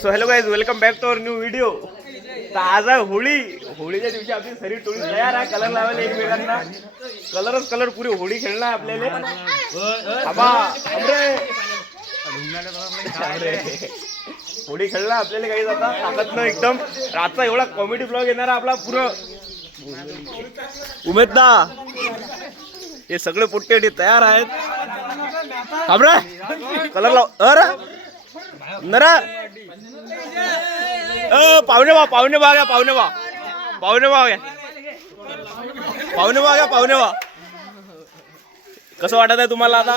So hello guys, welcome back to our new video. तर आज आहे होळी. होळीच्या दिवशी आपली सरी टोळी तयार आहे कलर लावायला एकमेकांना. कलर पुरी होळी खेळणार आपल्याला. होळी खेळणार आपल्याला काही आता ताकद ना एकदम. रातचा एवढा कॉमेडी ब्लॉग येणार आपला पुरं. उमेद दा हे सगळे पोट्टे तयार आहेत. कलर लाव नरा पाहुणे वा कसं वाटत आहे तुम्हाला आता?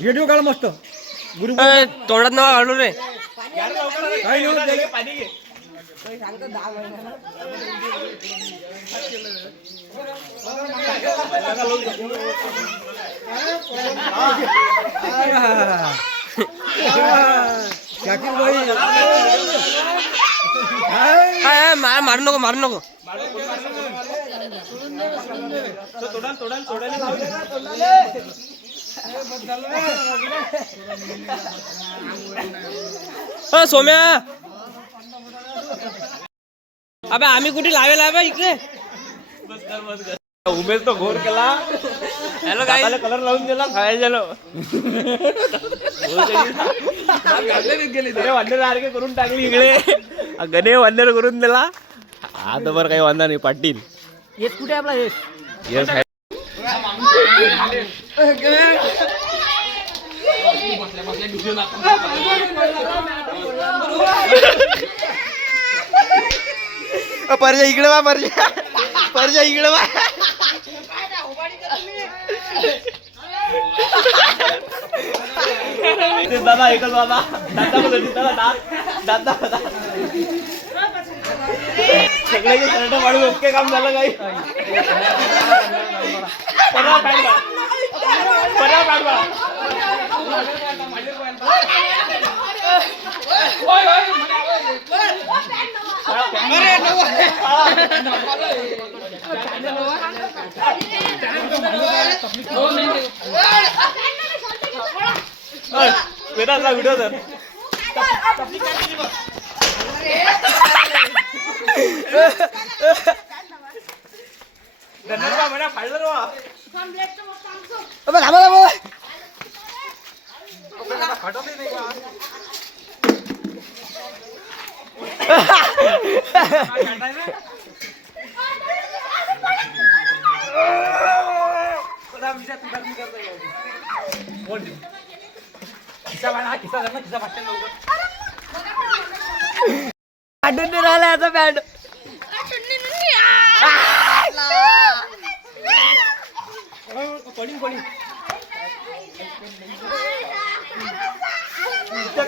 व्हिडिओ काढ मस्त. तोंडात नवा घालू रे. पाणी घे. मारू नको सोम्या. अबे आम्ही कुठे लावेला बा इकडे. उमेश तो घोर केला. हॅलो काय कलर लावून दिला खायला वांदर करून टाकली इकडे. गणे वांदर करून दिला. आता बरं काही वांदा नाही. पाटील येस कुठे आपला येस येस परजा इकडे वा. परजा इकडे वा. दादा एकच दादा दादा सगळ्याचे शर्ट वाढून ओके काम झालं. काही वेदांचा व्हिडिओ तर राहिला याचा बँड.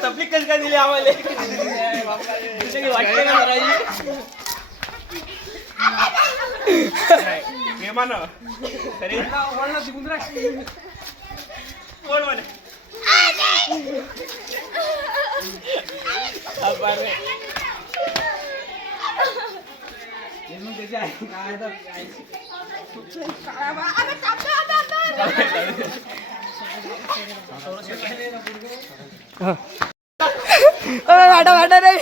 तपलीक कशी काय दिली आम्हाला? मेहमान खरे कोण म्हणे वाटा रे.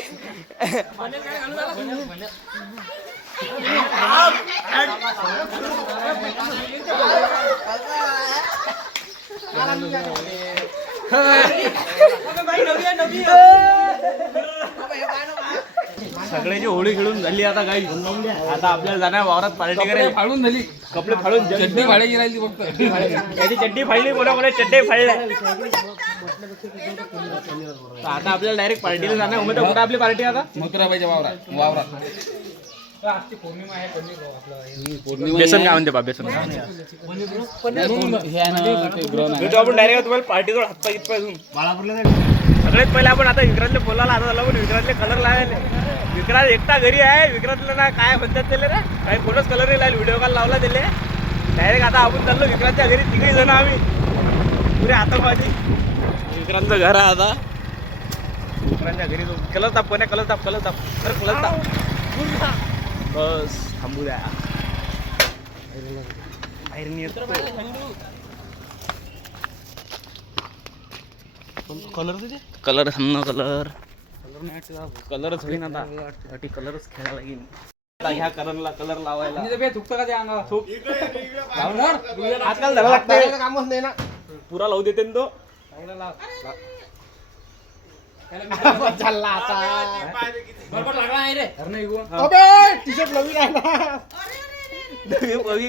सगळ्याची होळी खेळून झाली आता. काही आता आपल्याला जाणार वावरात पार्टी करायला. फाडून झाली कपडे फाडून चड्डी फाडायची राहिली. फक्त त्याची चड्डी फाडली. कोणा चड्डी फाडल्या. आता आपल्याला डायरेक्ट पार्टीला जाणार. उमेद कुठं आपली पार्टी आता? मथुराबाईच्या वावरात. बेसन काय म्हणते बा? बेसन आपण डायरेक्ट तुम्हाला पार्टीजवळ हातपाय इथपाय घेऊन सगळ्यात पहिले आपण आता विक्रांतले बोलायला आता झालं. पण विक्रांतले कलर लावायले. विक्रांत एकटा घरी आहे. विक्रांतला ना काय म्हणतात त्याला रे, काही कोणच कलर नाही लावले. व्हिडिओ कॉल लावला त्याला डायरेक्ट. आता आपण चाललो विक्रांतच्या घरी. तिघही जण आम्ही पुरे आतंकवादी. विक्रांतचं घर आहे आता. विक्रांतच्या घरी कलर ताप. कोण्या कलर ताप बस थांबू द्या. बाहेर नाही येत. कलर कलरच होईन आता. कलरच खेळायला लागेल. ह्या कलरला कलर लावायला आजकाल धरा लागते. कामच नाही ना. पुरा लावू देते ना तो. चालला आता. टी शर्ट लावली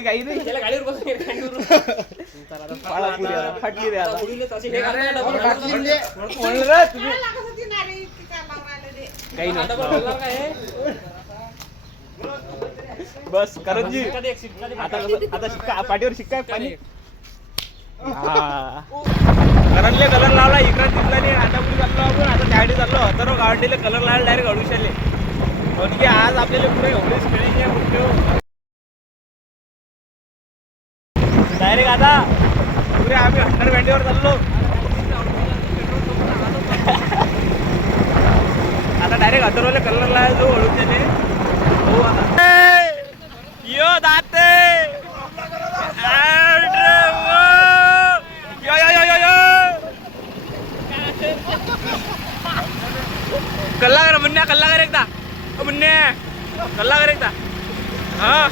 काही नाही. फाटली रे आता. काही नाही. बस करंजी आता शिक्का पाठीवर शिक्का पाणी. करंजले कलर लावला. इकडे तिथला नाही. आता कुठे चाललो आपण. आता त्यासाठी चाललो. सर्व गावडीले कलर लावला डायरेक्ट अडुशाले. म्हणजे आज आपल्याला पुढे एवढेच खेळायचे डायरेक्ट आता पुरे आम्ही 100 बँडीवर चाललो. आता डायरेक्ट अथर्वले कलर लावायला जो ओळखते हो आता. यो दाते कल्ला कर मुन्या. कल्ला कर एकदा. मुन्या कल्ला कर एकदा. हा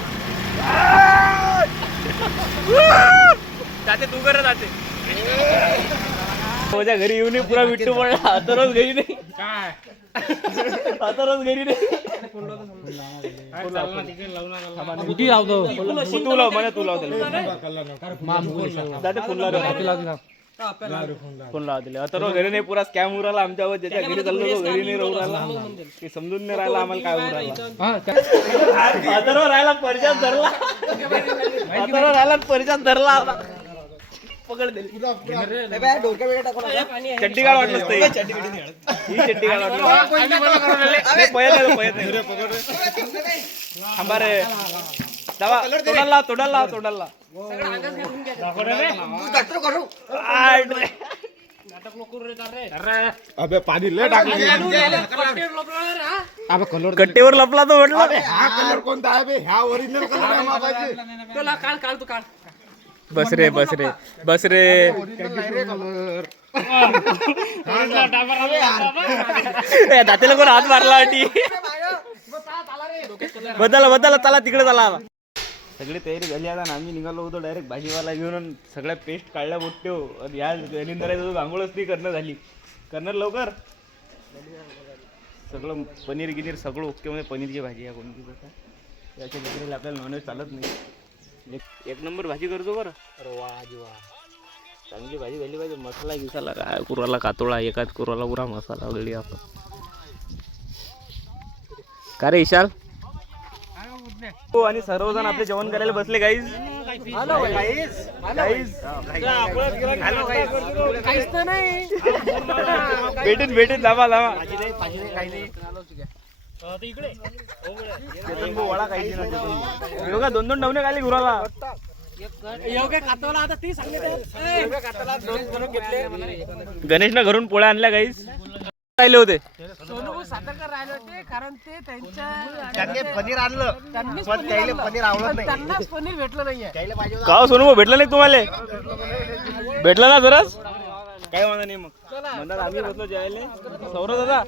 जाते तू कर जाते. माझ्या घरी येऊन पुरा विट्टू पडला. आता रोज घरी नाही. आता रोज घरी नाही. किती लावतो तू लाव मला. तू लाव त्याला. जाते फोन लाव. फोन लावा दिले. आता रोज घरी नाही. पुरा स्कॅम उराला आमच्यावर. ज्याच्या घरी चाललो तो घरी नाही राहू राहिला. ते समजून नाही राहिला आम्हाला काय उरायला. आता रोज राहिला परिचय धरला. आता रोज राहिला परिचय धरला. पकड दिली. चड्डी काढ वाटलं ही चड्डी काढ वाटलं. थांबा रे. तोडाला तोडाला तोडाला. अबे पाणी लय टाकलं. कट्टेवर लपला तो म्हटलं. हा कलर कोणता आहे बे? ह्या ओरिजिनल कलर आहे मापाचे. बस रे बस रे बस रे. दातेला कोण हात मारला वाटी. बदला बदला. चला तिकडे चला. सगळी तयारी झाली आता. आम्ही निघालो होतो डायरेक्ट भाजीवाला घेऊन. सगळ्या पेस्ट काढल्या मोठे. या गणिंदराचं आंघोळच ती करणं झाली. करणार लवकर. सगळं पनीर गिनीर सगळं ओके. म्हणजे पनीरची भाजी आहे कोणती कसं. याच्या व्यतिरिक्त आपल्याला नॉनव्हेज चालत नाही. एक नंबर भाजी करतो बरं. अरे वा चांगली भाजी झाली पाहिजे. मसाला गिसाला काय कुराला कातोळा. एकाच कुराला पुरा मसाला वगैरे आपण. का रे इशाल. हो आणि सर्वजण आपले जेवण करायला बसले. गाईज भेटून भेटून लावा लावा. वडा खायची ना. योगा 2-2 डवणे खाली गुराला. गणेशनं घरून पोळ्या आणल्या. गाईज राहिले होते. राहिले होते कारण ते त्यांनी पनीर आणलं पण त्याला पनीर आवडत नाही. त्यांनाच पनीर भेटलं नाहीये. का सोनू भेटलं नाही तुम्हाला. भेटलं ना जराच. काय म्हणा नाही. मग म्हणतात आम्ही बसलो जेवायला. सौरव दादा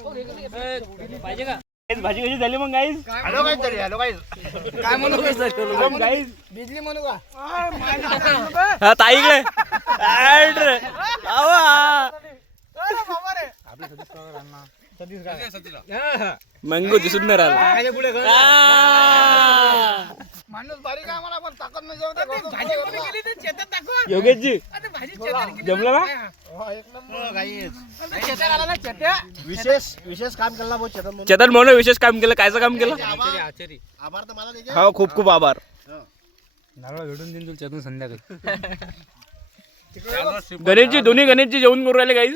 पाहिजे का. भाजी कशी झाली मग गाईज. हॅलो गाईज तरी. Hello guys. काय म्हणू गाईज. बिजली म्हणू का. हा ताईकडे मंगो दिसून नाही राहिला. माणूस बारीक आहे मला पण ताकद नाही. जाऊ योगेशजी जमलं ना. विशेष काम केलं भाऊ चेतन. चेतन म्हणून विशेष काम केलं. कायचं काम केलं. आभार तर मला द्यायचे. हो खूप खूप आभार. नारळ भेटून देईन तुला चेतन संध्याकाळी. गणेशजी दोन्ही गणेशजी जेवण करू राहिले. गाईज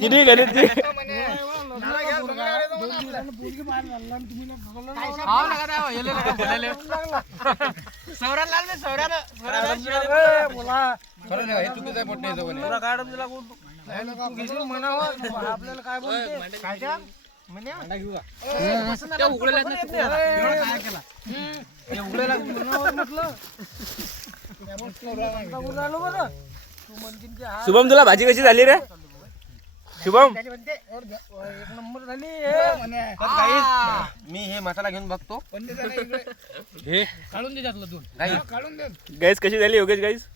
किती गणेशजी. आपल्याला काय बोलते. आपल्याला म्हटलं शुभम तुला भाजी कशी झाली रे शुभम? एक नंबर झाली मी हे मसाला घेऊन बघतो. हे काढून दे त्यातलं दूध काढून दे गाईस कशी झाली योगेश गाईस?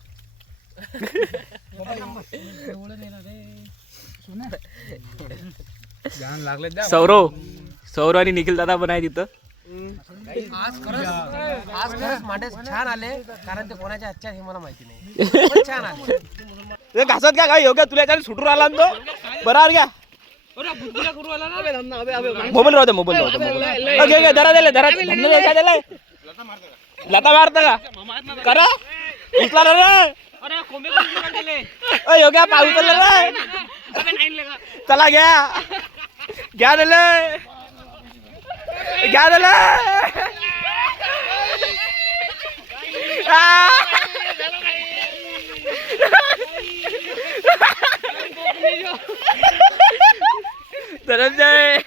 एवढं दे ना रे ध्यान लागले द्या. सौरव आणि निखिल दादा पण आहे तिथं. आज खरंच मांडे छान आले, कारण ते कोणाच्या हातच्या हे मला माहिती नाही, पण छान आले. ते घासत घ्या काय योग्य तुला याच्याने सुटून आला ना तो बरोबर घ्या. मोबाईल राहते मोबाईल राहते धरा दिले धरा दिले लता मारता का करा उचला रे योग्या पाय उचलला रे चला घ्या दिले घ्या दिले धनंजय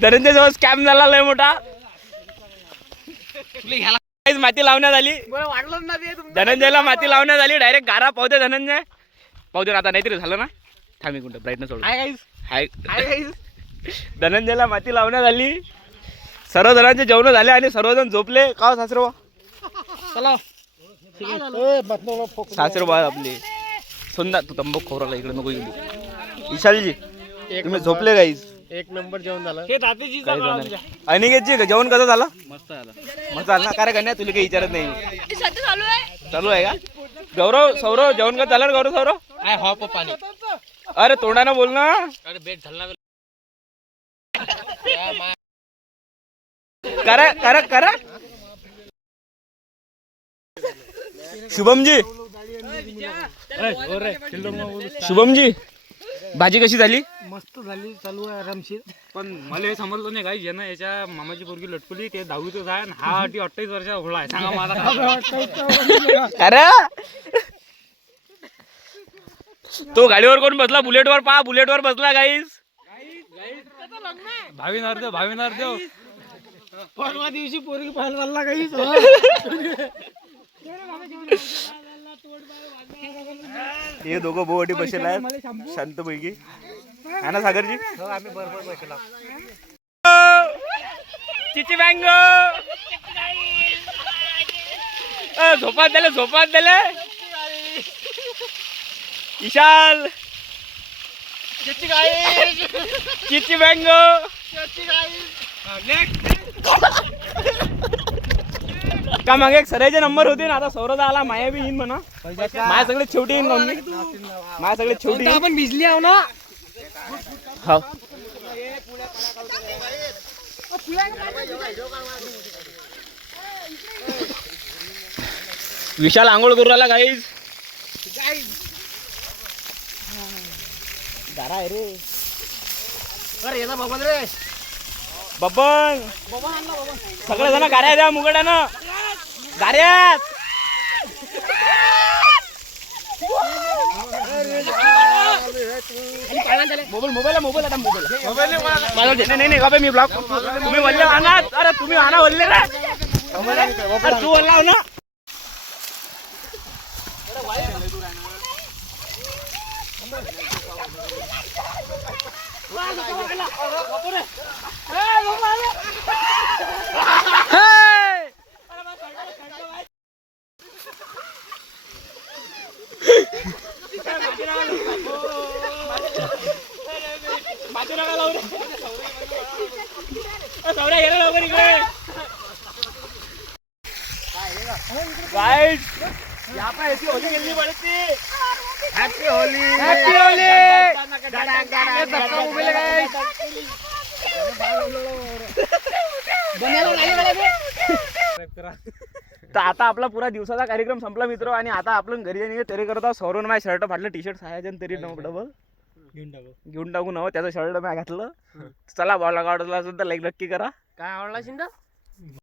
धनंजय जवळ स्कॅम झाला लय मोठा. माती लावण्यात आली धनंजयला माती लावण्यात आली डायरेक्ट गारा पावते धनंजय पावते आता नाहीतरी झालं ना थांबी कुठं ब्राईटनेस सोडून हाय धनंजयला माती लावण्यात आली. सर्व जणांचे जेवण झाले आणि सर्वजण झोपले का सासरे चला सासरे बा आपले सुंदर तू तंबाखू खोराला इकडे नको येऊ. विशालजी तुम्ही झोपले गाईज? एक नंबर जेवण झालं. अनिकेतजी जेवण कसं झालं? मस्त झालं ना. काय करण्या तुला काही विचारत नाही चालू आहे का? गौरव सौरव जेवण कसं झालं गौरव सौरव? हो पाणी. अरे तोंडानं बोल ना. करा शुभमजी भाजी कशी झाली? मस्त झाली चालू आहे आरामशीर. पण मला हे समजलं नाही काही यानं याच्या मामाची पोरगी लटकली ते 10वीतच आहे आणि हा 28 वर्षाचा घोडा आहे. सांगा मला अरे तो गाडीवर कोण बसला? बुलेटवर पहा बुलेटवर बसला गाईस. भावीनार देव परवा दिवशी पोरगी पाहायला चालला काही हे दोघं बोवटी बसेल आहेत शांतपैकी है ना सागरजी? आम्ही बरोबर बसला. चिची मँगो झोपात दिले विशाल चिची मँगो का मागे एक सरायचे नंबर होते ना. आता सौरदा आला माया बी येईन म्हणा. माया सगळे शेवटी येईन माया सगळे शेवटी आपण भिजली आहो ना. हो विशाल आंघोळ करू राहिला गाईज. गारा आहे रे. अरे येणार बाबा रे. बबन सगळे जण गाड्या द्या मुगड्यानं गाड्यात. मोबाईल आता मोबाईल नाही बाबा मी ब्लॉक तुम्ही वल्ले आणा. अरे तुम्ही आणा वल्ले रे. अरे तू वल्ला ना. गाइस यहाँ पे ऐसी होली खेलनी पड़ती. Happy Holy happy Holy. तर आता आपला पुरा दिवसाचा कार्यक्रम संपला मित्र. आणि आता आपण घरी जाणे तरी करता. सौरव माझ्या शर्ट फाटलं टी शर्ट सायाजन तरी डबल घेऊन टाकू नवं त्याचं शर्ट मी घातलं. चला बॉल आवडला असेल तर लाईक नक्की करा. काय आवडला शिंदा?